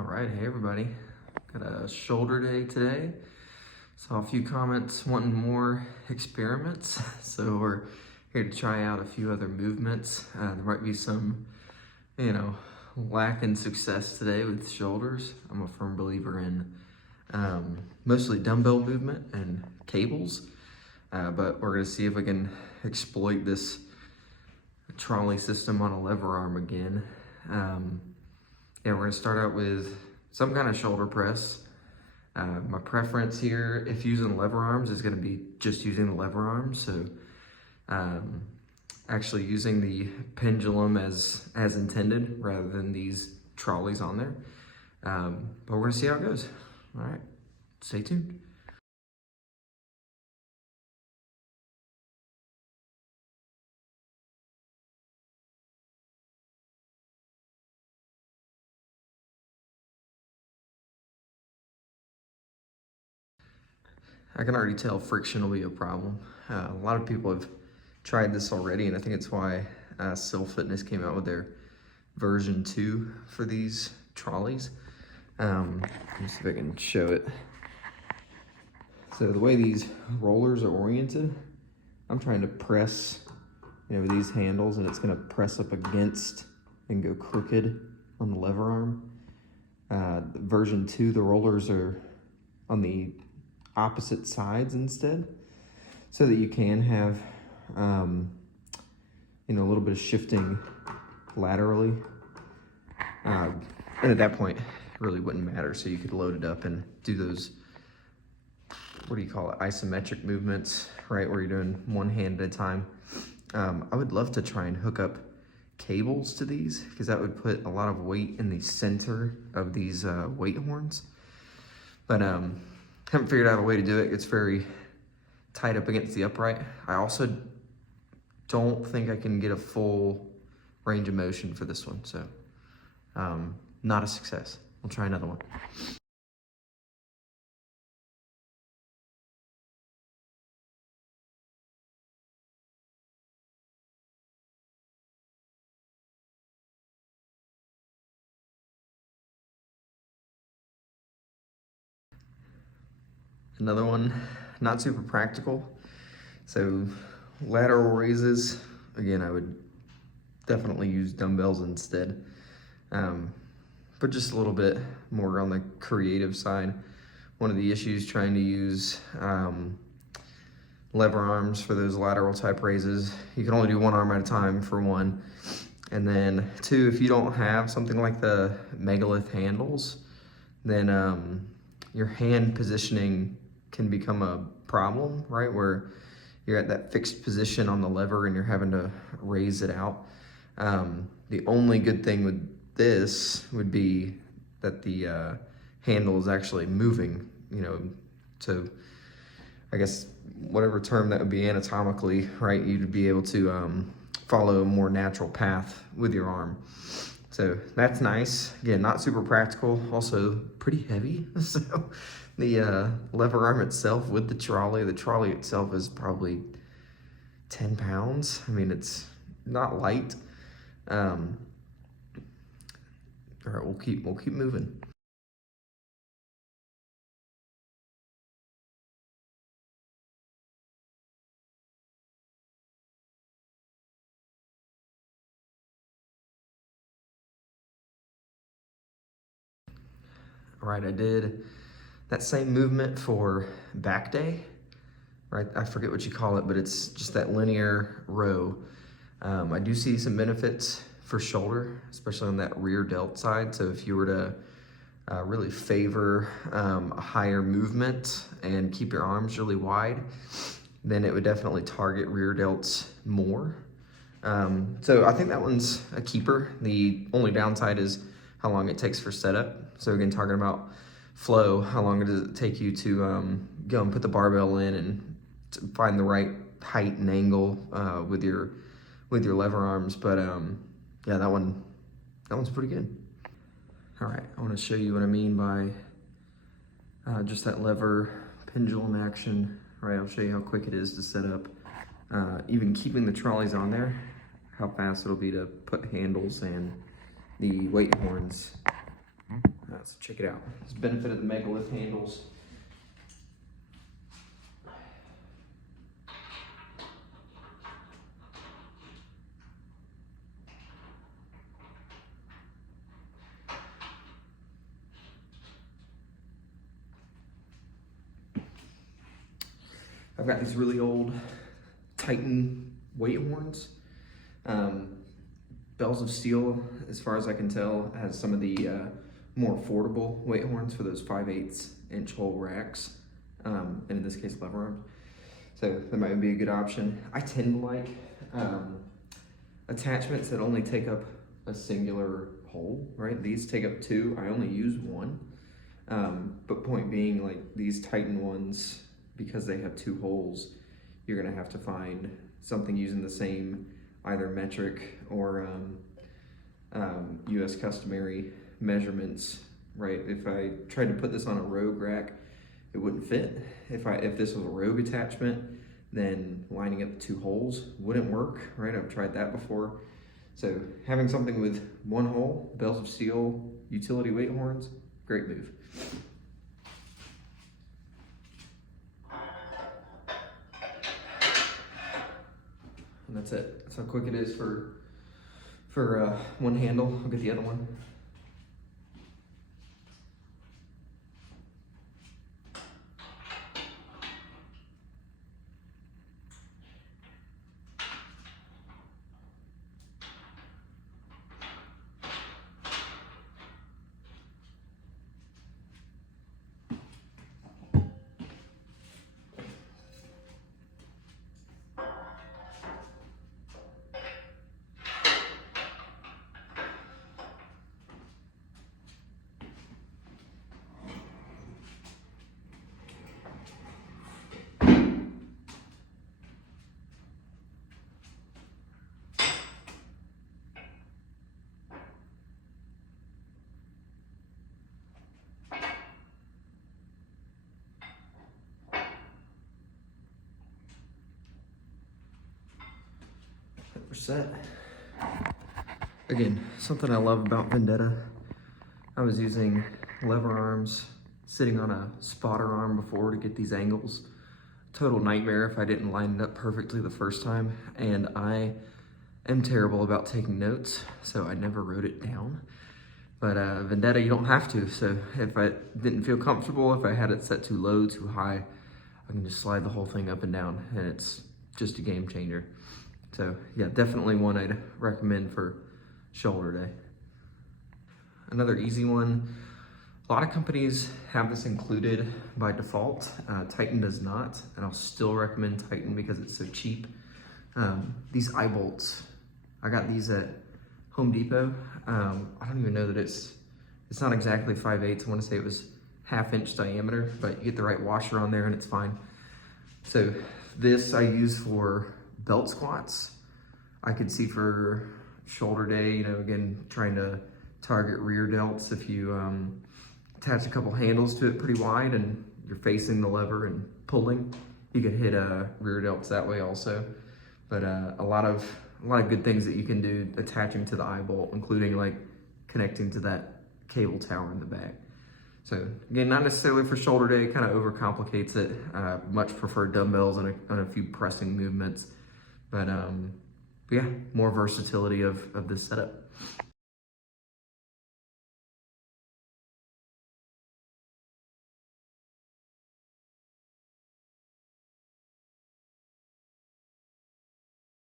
All right, hey everybody. Got a shoulder day today. Saw a few comments wanting more experiments, so we're here to try out a few other movements. There might be some, lack in success today with shoulders. I'm a firm believer in mostly dumbbell movement and cables, but we're gonna see if we can exploit this trolley system on a lever arm again. Yeah, we're gonna start out with some kind of shoulder press. My preference here, if using lever arms, is gonna be just using the lever arms. So actually using the pendulum as intended rather than these trolleys on there. But we're gonna see how it goes. All right, stay tuned. I can already tell friction will be a problem. A lot of people have tried this already, and I think it's why Syl Fitness came out with their version 2 for these trolleys. Let me see if I can show it. So the way these rollers are oriented, I'm trying to press, with these handles, and it's gonna press up against and go crooked on the lever arm. Version 2, the rollers are on the opposite sides instead, so that you can have a little bit of shifting laterally, and at that point it really wouldn't matter, so you could load it up and do those, what do you call it, isometric movements, right, where you're doing one hand at a time. I would love to try and hook up cables to these, because that would put a lot of weight in the center of these weight horns, but haven't figured out a way to do it. It's very tight up against the upright. I also don't think I can get a full range of motion for this one, so not a success. We'll try another one. Another one, not super practical. So lateral raises, again, I would definitely use dumbbells instead. But just a little bit more on the creative side. One of the issues trying to use lever arms for those lateral type raises, you can only do one arm at a time for one. And then two, if you don't have something like the megalith handles, then your hand positioning can become a problem, right? Where you're at that fixed position on the lever and you're having to raise it out. The only good thing with this would be that the handle is actually moving, so I guess whatever term that would be anatomically, right? You'd be able to follow a more natural path with your arm. So that's nice. Again, not super practical, also pretty heavy. So the lever arm itself with the trolley itself is probably 10 pounds. I mean, it's not light. All right, we'll keep moving. All right, I did that same movement for back day, right? I forget what you call it, but it's just that linear row. I do see some benefits for shoulder, especially on that rear delt side. So if you were to really favor a higher movement and keep your arms really wide, then it would definitely target rear delts more. So I think that one's a keeper. The only downside is how long it takes for setup. So again, talking about flow, how long does it take you to go and put the barbell in and to find the right height and angle with your lever arms. But yeah, that one's pretty good. All right, I want to show you what I mean by just that lever pendulum action. Right, I'll show you how quick it is to set up. Even keeping the trolleys on there, how fast it'll be to put handles and the weight horns So check it out. It's the benefit of the mega lift handles. I've got these really old Titan weight horns. Bells of Steel, as far as I can tell, has some of the more affordable weight horns for those 5/8 inch hole racks, and in this case lever arms. So that might be a good option. I tend to like attachments that only take up a singular hole, right? These take up two, I only use one. But point being, like these Titan ones, because they have two holes, you're gonna have to find something using the same either metric or US customary measurements, right? If I tried to put this on a rogue rack, it wouldn't fit. If this was a rogue attachment, then lining up the two holes wouldn't work, right? I've tried that before. So having something with one hole, Bells of Steel, utility weight horns, great move. And that's it. That's how quick it is for one handle. I'll get the other one. We're set. Again, something I love about Vendetta, I was using lever arms, sitting on a spotter arm before to get these angles. Total nightmare if I didn't line it up perfectly the first time, and I am terrible about taking notes, so I never wrote it down. But Vendetta, you don't have to, so if I didn't feel comfortable, if I had it set too low, too high, I can just slide the whole thing up and down, and it's just a game changer. So yeah, definitely one I'd recommend for shoulder day. Another easy one, a lot of companies have this included by default. Titan does not, and I'll still recommend Titan because it's so cheap. These eye bolts, I got these at Home Depot. I don't even know that it's not exactly 5/8. I want to say it was 1/2 inch diameter, but you get the right washer on there and it's fine. So this I use for belt squats. I could see for shoulder day, you know, again, trying to target rear delts. If you attach a couple handles to it pretty wide and you're facing the lever and pulling, you could hit rear delts that way also. But a lot of good things that you can do attaching to the eye bolt, including like connecting to that cable tower in the back. So again, not necessarily for shoulder day, it kind of overcomplicates it. Much prefer dumbbells and a few pressing movements. But yeah, more versatility of this setup.